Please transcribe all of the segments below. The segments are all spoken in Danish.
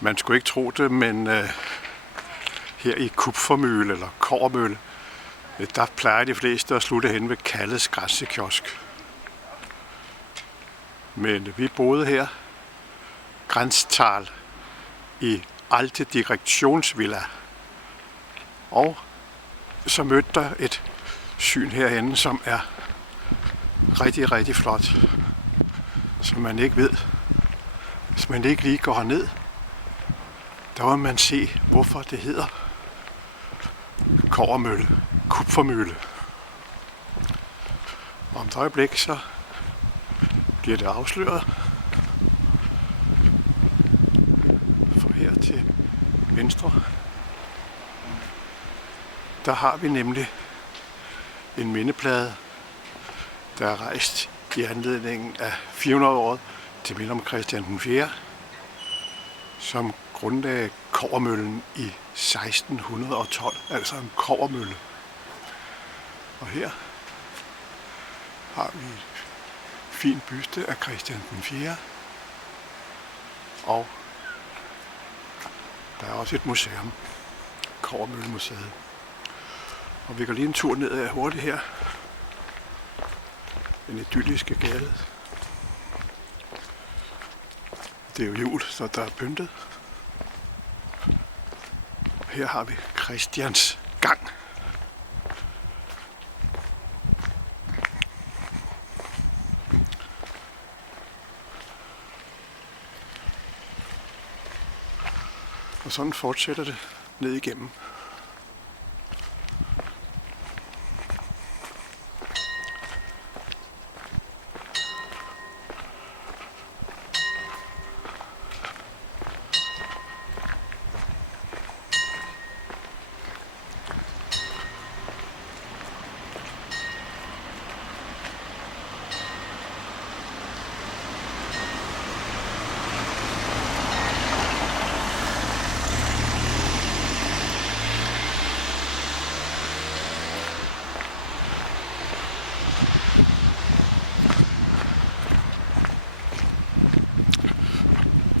Man skulle ikke tro det, men her i Kupfermølle eller Kobbermølle, der plejer de fleste at slutte hen ved Kalles grænsekiosk. Men vi boede her, Grenztal, i Alte Direktionsvilla. Og så mødte der et syn herinde, som er rigtig, rigtig flot. Som man ikke ved. Hvis man ikke lige går herned, der vil man se, hvorfor det hedder Kobbermølle, Kupfermølle. Om et øjeblik så bliver det afsløret. For her til venstre, der har vi nemlig en mindeplade, der er rejst i anledningen af 400-året til minde om Christian den 4., som grundlagde Kobbermøllen i 1612, altså en kobbermølle. Og her har vi et fint byste af Christian den 4., og der er også et museum, Kobbermøllemuseet. Og vi går lige en tur ned ad hurtigt her, den idylliske gade. Det er jo jul, så der er pyntet. Her har vi Christians gang. Og sådan fortsætter det ned igennem.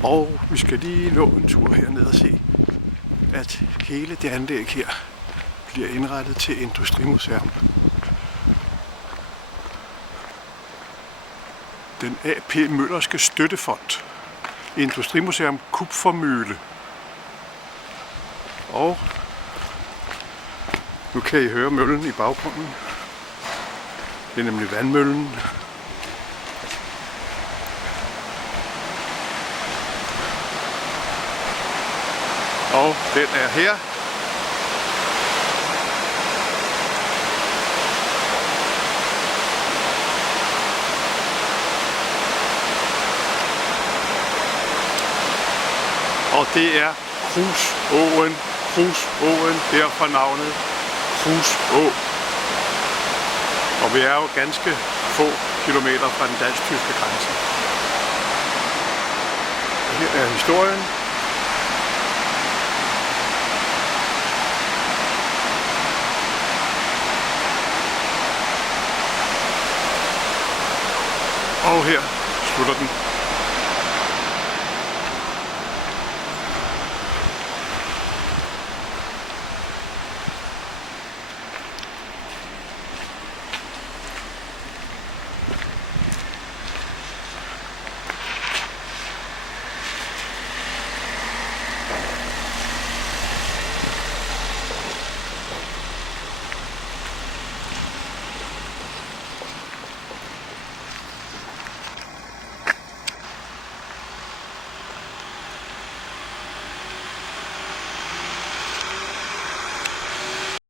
Og vi skal lige nå en tur herned og se, at hele det anlæg her bliver indrettet til Industrimuseum. Den A.P. Møllerske Støttefond. Industrimuseum Kupfermølle. Og nu kan I høre møllen i baggrunden. Det er nemlig vandmøllen. Og den er her. Og det er Krusåen. Krusåen, derfor navnet Kruså. Og vi er jo ganske få kilometer fra den dansk-tyske grænse. Og her er historien. Og her slutter den.